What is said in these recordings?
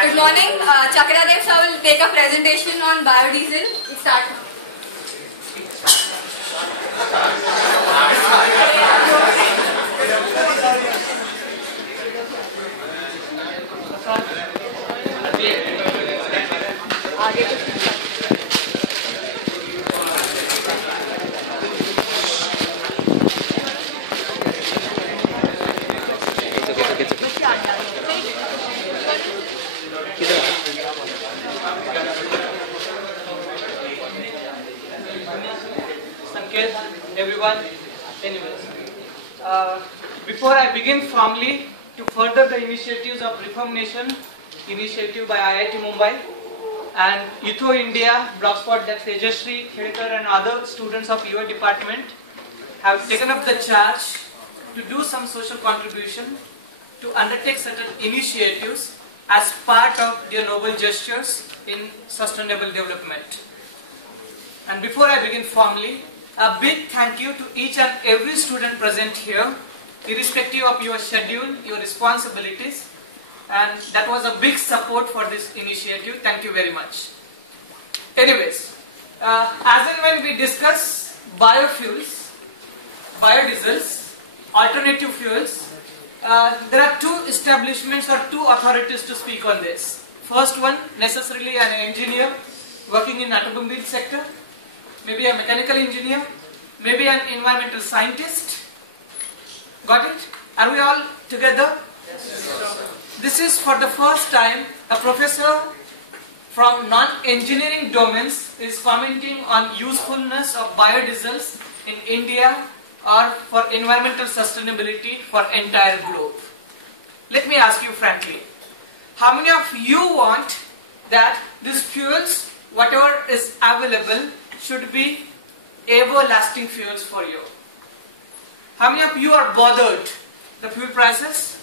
Good morning. Chakradev sir will take a presentation on biodiesel. We start. Everyone, anyways, before I begin formally to further the initiatives of reformnation initiative by IIT Mumbai and UTHO India, Blogspot, that Tejasri, Khedkar and other students of your department have taken up the charge to do some social contribution to undertake certain initiatives as part of their noble gestures in sustainable development. And before I begin formally, a big thank you to each and every student present here, irrespective of your schedule, your responsibilities, and that was a big support for this initiative. Thank you very much. Anyways, as and when we discuss biofuels, biodiesels, alternative fuels, there are two establishments or two authorities to speak on this. First one, necessarily an engineer working in automobile sector, maybe a mechanical engineer, maybe an environmental scientist. Got it? Are we all together? Yes. This is for the first time a professor from non-engineering domains is commenting on usefulness of biodiesels in India or for environmental sustainability for entire globe. Let me ask you frankly, how many of you want that these fuels, whatever is available, should be everlasting fuels for you? How many of you are bothered the fuel prices?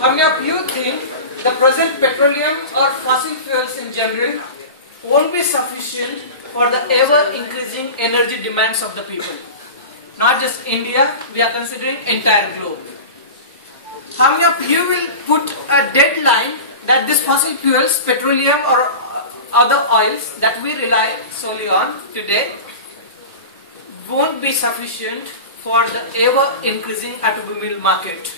How many of you think the present petroleum or fossil fuels in general won't be sufficient for the ever increasing energy demands of the people? Not just India, we are considering entire globe. How many of you will put a deadline that these fossil fuels, petroleum or other oils that we rely solely on today won't be sufficient for the ever increasing automobile market?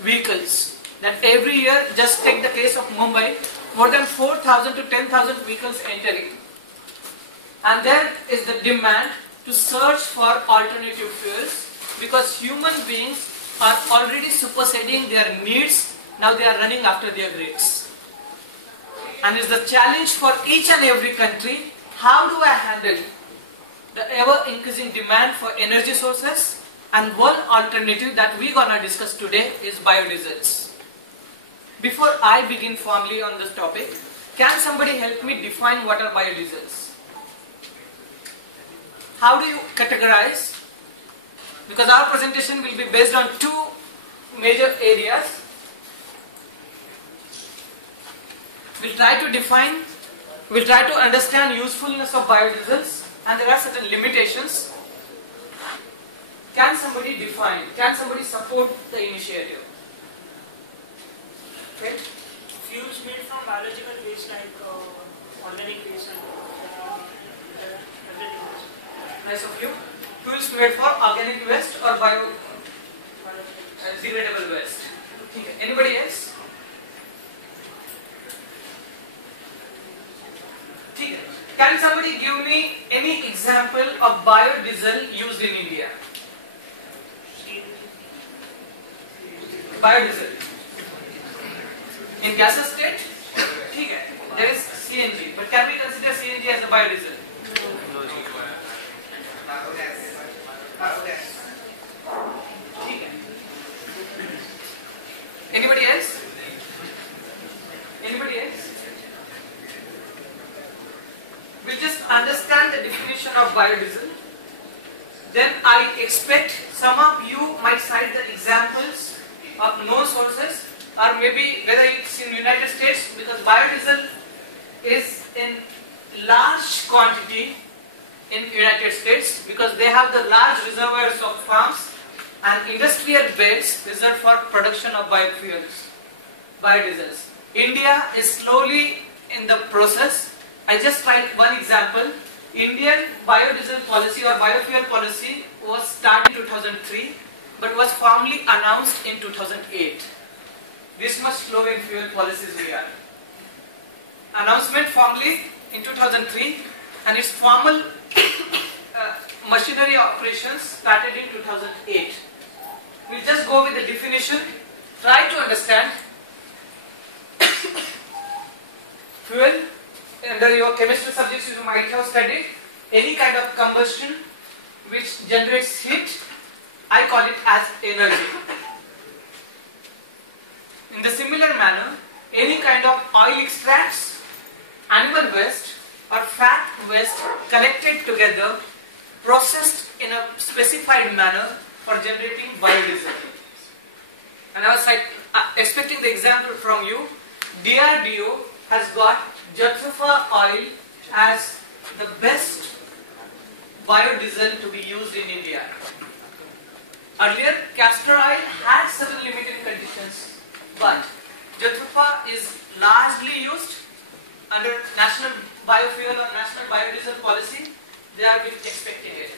Vehicles that every year, just take the case of Mumbai, more than 4,000 to 10,000 vehicles entering, and there is the demand to search for alternative fuels because human beings are already superseding their needs. Now they are running after their greeds. And it's the challenge for each and every country, how do I handle the ever increasing demand for energy sources? And one alternative that we're gonna discuss today is biodiesels. Before I begin formally on this topic, can somebody help me define what are biodiesels? How do you categorize? Because our presentation will be based on two major areas. We'll try to define, we'll try to understand usefulness of biodiesels, and there are certain limitations. Can somebody define, can somebody support the initiative? Okay. Fuels made from biological waste like organic waste and everything else. Nice of you. Fuels made for organic waste or degradable waste. Okay. Anybody else? Can somebody give me any example of biodiesel used in India? Biodiesel. In gaseous state? Okay. There is CNG. But can we consider CNG as a biodiesel? Okay. Anybody else? Anybody else? We'll just understand the definition of biodiesel. Then I expect some of you might cite the examples of known sources, or maybe whether it's in United States, because biodiesel is in large quantity in United States because they have the large reservoirs of farms and industrial beds reserved for production of biofuels. biodiesels. India is slowly in the process. I just tried one example. Indian biodiesel policy or biofuel policy was started in 2003 but was formally announced in 2008. This much slow in fuel policies we are. Announcement formally in 2003 and its formal machinery operations started in 2008. We'll just go with the definition. Try to understand. Fuel, under your chemistry subjects you might have studied, any kind of combustion which generates heat, I call it as energy. In the similar manner, any kind of oil extracts, animal waste or fat waste collected together, processed in a specified manner for generating biodiesel. And I was expecting the example from you. DRDO has got Jatropha oil as the best biodiesel to be used in India. Earlier, castor oil had certain limited conditions, but Jatropha is largely used under national biofuel or national biodiesel policy. They are being expecting it.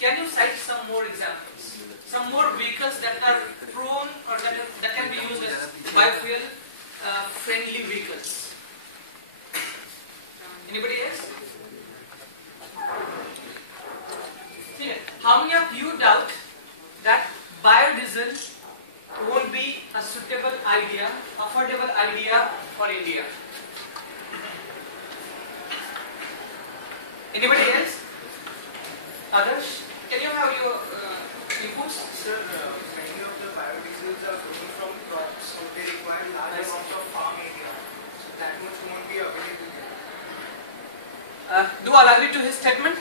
Can you cite some more examples? Some more vehicles that are prone or that can be used as biofuel friendly vehicles. Anybody else? How many of you doubt that biodiesel won't be a suitable idea, affordable idea for India? Anybody else? Others? Can you have your inputs? Sir, many of the biodiesels are coming from crops, so they require large amounts of farm area. So that much won't be available there. Do all agree to his statement?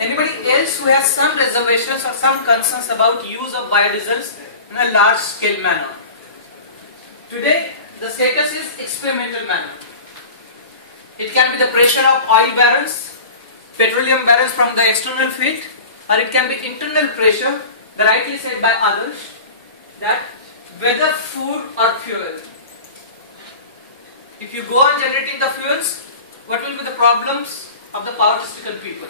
Anybody else who has some reservations or some concerns about use of biodiesels in a large scale manner? Today, the status is experimental manner. It can be the pressure of oil barrels, petroleum barrels from the external field, or it can be internal pressure, rightly said by others, that whether food or fuel. If you go on generating the fuels, what will be the problems of the power-stricken people?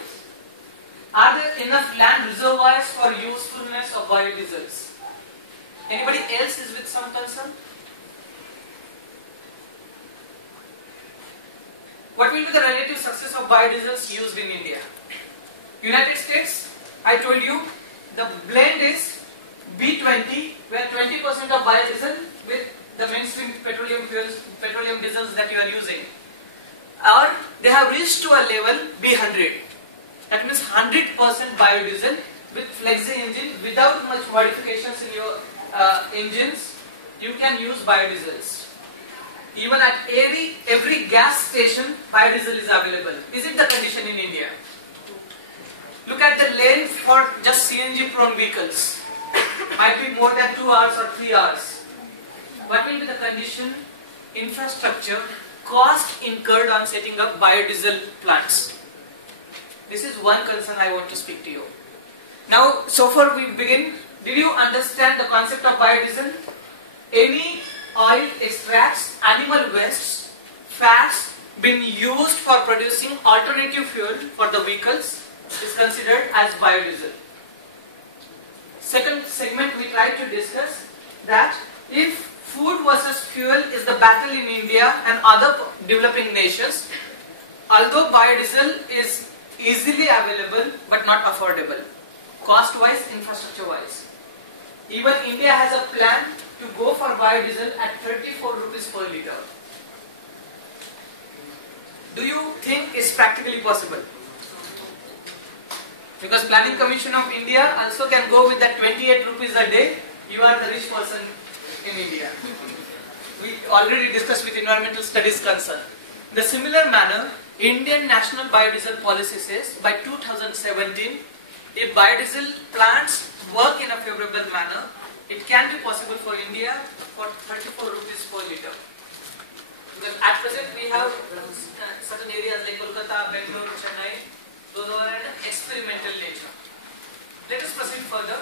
Are there enough land reservoirs for usefulness of biodiesels? Anybody else is with some concern? What will be the relative success of biodiesels used in India? United States, I told you, the blend is B20, where 20% of biodiesel with the mainstream petroleum fuels, petroleum diesels that you are using. Or they have reached to a level B100. That means 100% biodiesel with flexi engine, without much modifications in your engines, you can use biodiesels. Even at every gas station, biodiesel is available. Is it the condition in India? Look at the lane for just CNG prone vehicles. Might be more than 2 hours or 3 hours. What will be the condition, infrastructure, cost incurred on setting up biodiesel plants? This is one concern I want to speak to you. Now, so far we begin. Did you understand the concept of biodiesel? Any oil extracts, animal wastes, fats being used for producing alternative fuel for the vehicles is considered as biodiesel. Second segment we try to discuss that if food versus fuel is the battle in India and other developing nations, although biodiesel is easily available but not affordable, cost-wise, infrastructure-wise. Even India has a plan to go for biodiesel at 34 rupees per litre. Do you think it's practically possible? Because Planning Commission of India also can go with that 28 rupees a day. You are the rich person in India. We already discussed with environmental studies concern. In the similar manner, Indian National Biodiesel Policy says by 2017, if biodiesel plants work in a favorable manner, it can be possible for India for 34 rupees per litre. Because at present we have certain areas like Kolkata, Bangalore, Chennai, those are an experimental nature. Let us proceed further.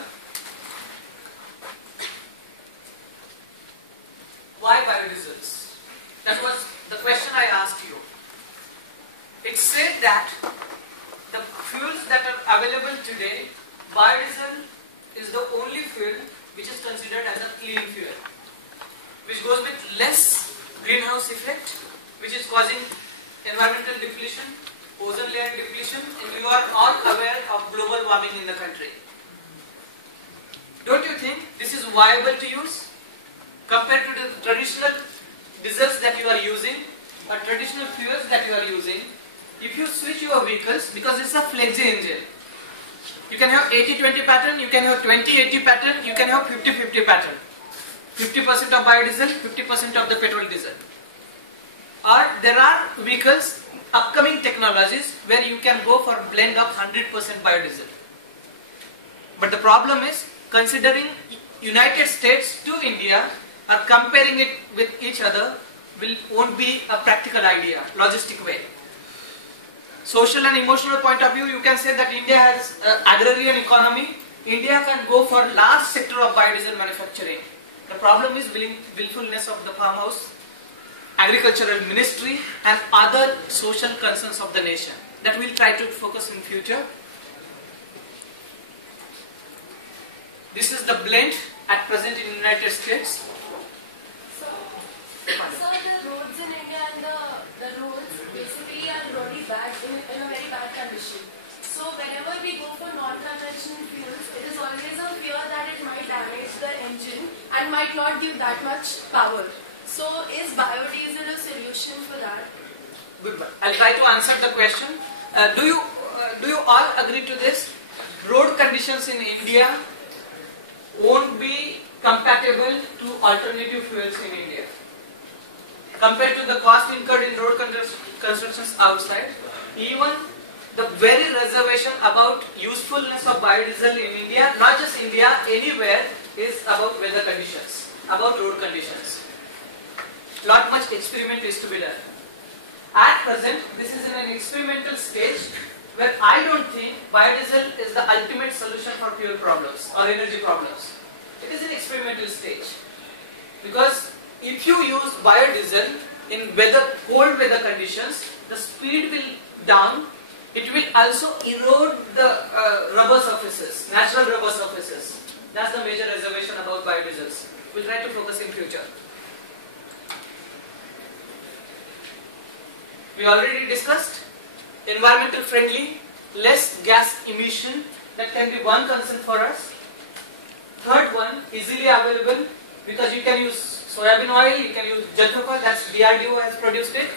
biodiesels. That was the question I asked you. It said that the fuels that are available today, biodiesel is the only fuel which is considered as a clean fuel, which goes with less greenhouse effect, which is causing environmental depletion, ozone layer depletion, and you are all aware of global warming in the country. Don't you think this is viable to use compared to the traditional diesels that you are using or traditional fuels that you are using? If you switch your vehicles, because it's a flexi engine, you can have 80-20 pattern, you can have 20-80 pattern, you can have 50-50 pattern. 50% of biodiesel, 50% of the petrol diesel. Or there are vehicles, upcoming technologies where you can go for a blend of 100% biodiesel. But the problem is, considering United States to India or comparing it with each other won't be a practical idea, logistic way. Social and emotional point of view, you can say that India has agrarian economy. India can go for large sector of biodiesel manufacturing. The problem is willfulness of the farmhouse, agricultural ministry and other social concerns of the nation that we'll try to focus in future. This is the blend at present in United States. So the roads in India and the roads basically are really bad, in a very bad condition. So whenever we go for non-conventional fuels, it is always a fear that it might damage the engine and might not give that much power. So is biodiesel a solution for that? Good. I'll try to answer the question. Do you all agree to this? Road conditions in India won't be compatible to alternative fuels in India. Compared to the cost incurred in road constructions outside, even the very reservation about usefulness of biodiesel in India, not just India, anywhere, is about weather conditions, about road conditions. Not much experiment is to be done. At present, this is in an experimental stage where I don't think biodiesel is the ultimate solution for fuel problems or energy problems. It is in experimental stage. Because if you use biodiesel in cold weather conditions, the speed will down. It will also erode the rubber surfaces, natural rubber surfaces. That's the major reservation about biodiesels. We'll try to focus in future. We already discussed environmental friendly, less gas emission. That can be one concern for us. Third one, easily available because you can use soybean oil, you can use jatropha, that's DRDO has produced it.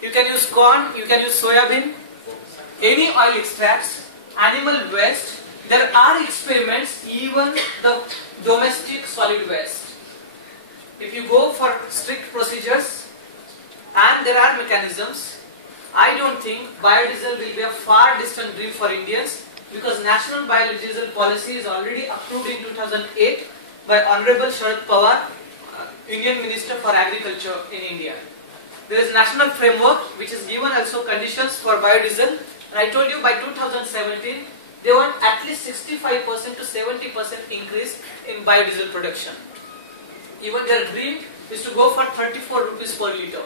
You can use corn, you can use soybean, any oil extracts, animal waste. There are experiments, even the domestic solid waste. If you go for strict procedures and there are mechanisms, I don't think biodiesel will be a far distant dream for Indians because National Biodiesel Policy is already approved in 2008 by Honorable Sharad Pawar, Union Minister for Agriculture in India. There is national framework which is given also conditions for biodiesel, and I told you by 2017 they want at least 65% to 70% increase in biodiesel production. Even their dream is to go for 34 rupees per litre.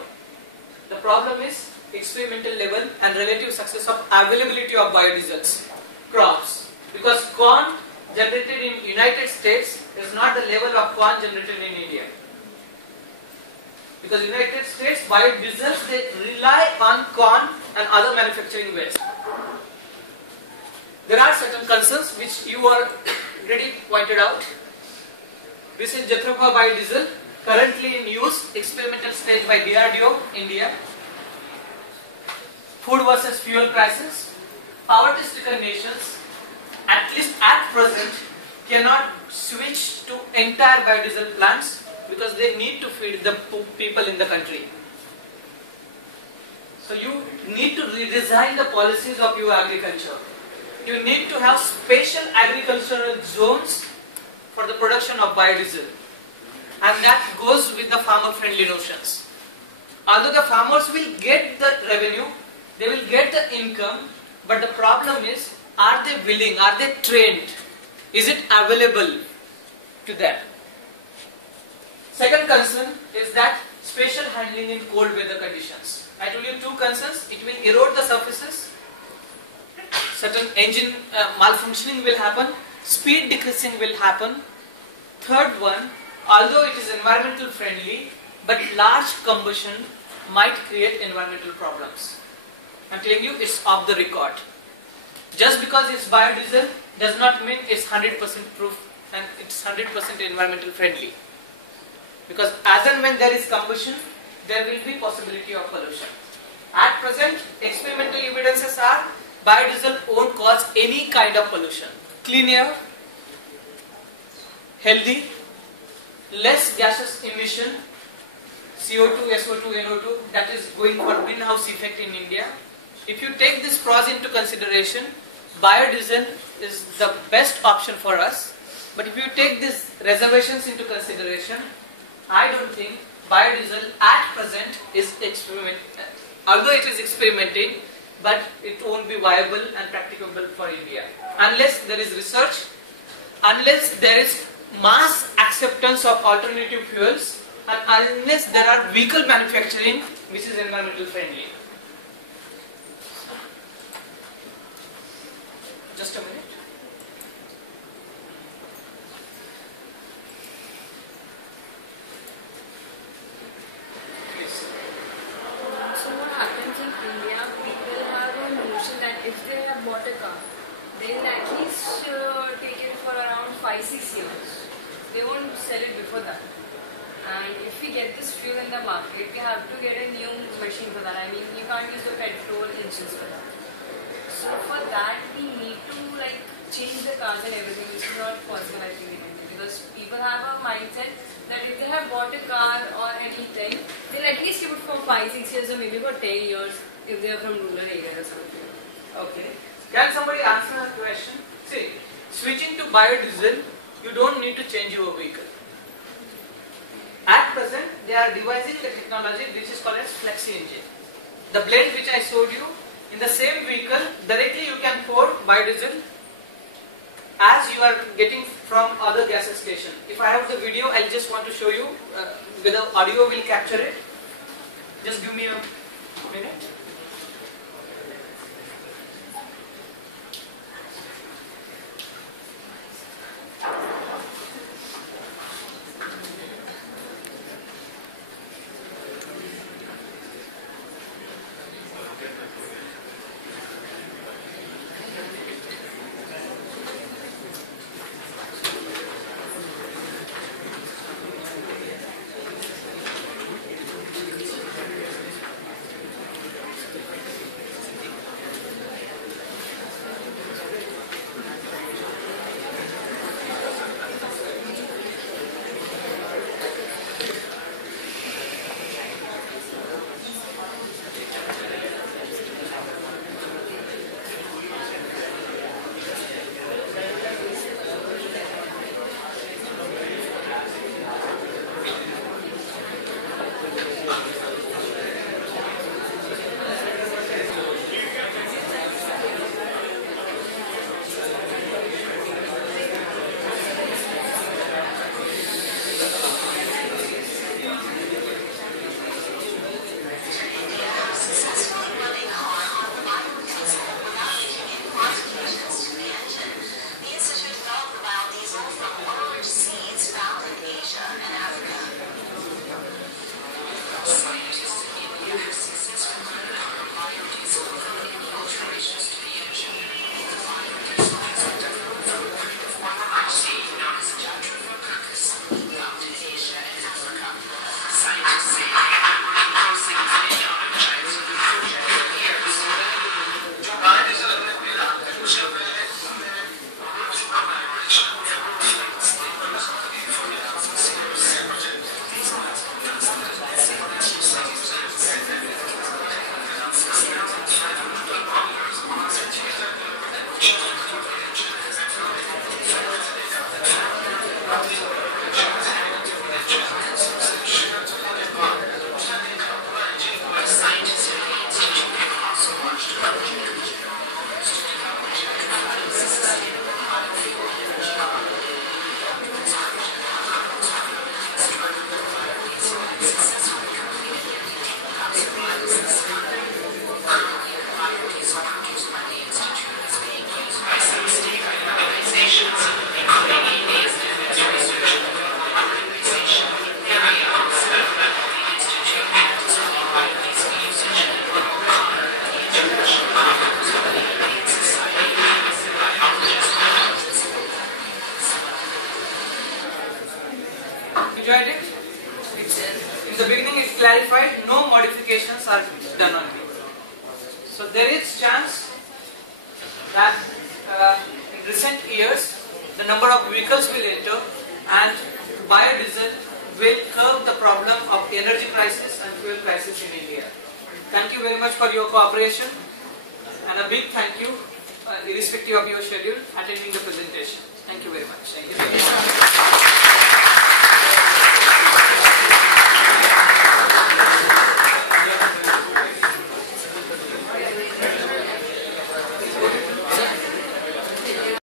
The problem is experimental level and relative success of availability of biodiesels. Crops, because corn generated in United States is not the level of corn generated in India. Because United States biodiesels, they rely on corn and other manufacturing waste. There are certain concerns which you already pointed out. This is jatropha biodiesel, currently in use, experimental stage by DRDO, India. Food versus fuel crisis. Poverty-stricken nations, at least at present, cannot switch to entire biodiesel plants because they need to feed the people in the country. So you need to redesign the policies of your agriculture. You need to have special agricultural zones for the production of biodiesel. And that goes with the farmer-friendly notions. Although the farmers will get the revenue, they will get the income, but the problem is, are they willing, are they trained? Is it available to them? Second concern is that special handling in cold weather conditions. I told you two concerns. It will erode the surfaces, certain engine malfunctioning will happen, speed decreasing will happen. Third one, although it is environmental friendly, but large combustion might create environmental problems. I'm telling you, it's off the record. Just because it's biodiesel does not mean it's 100% proof and it's 100% environmental friendly. Because as and when there is combustion, there will be possibility of pollution. At present, experimental evidences are biodiesel won't cause any kind of pollution. Clean air, healthy, less gaseous emission, CO2, SO2, NO2, that is going for greenhouse effect in India. If you take this pros into consideration, biodiesel is the best option for us. But if you take these reservations into consideration, I don't think biodiesel at present is although it is experimenting, but it won't be viable and practicable for India. Unless there is research, unless there is mass acceptance of alternative fuels, and unless there are vehicle manufacturing which is environmental friendly. Just a minute. Please. So what happens in India, people have a notion that if they have bought a car, they'll at least take it for around 5-6 years. They won't sell it before that. And if we get this fuel in the market, we have to get a new machine for that. I mean, you can't use the petrol engines for that. So for that, we need to change the cars and everything, which is not possible, I think, in India. Because people have a mindset that if they have bought a car or anything, they'll at least keep it for 5-6 years or maybe for 10 years if they are from rural area or something. Okay. Can somebody answer a question? See, switching to biodiesel, you don't need to change your vehicle. At present, they are devising the technology which is called as flexi engine. The blend which I showed you, in the same vehicle, directly you can pour biodiesel as you are getting from other gas station. If I have the video, I'll just want to show you whether audio will capture it. Just give me a minute. Enjoyed it? In the beginning it clarified no modifications are done on it. So there is chance that in recent years the number of vehicles will enter and biodiesel will curb the problem of energy crisis and fuel crisis in India. Thank you very much for your cooperation and a big thank you, irrespective of your schedule, attending the presentation. Thank you very much. Thank you.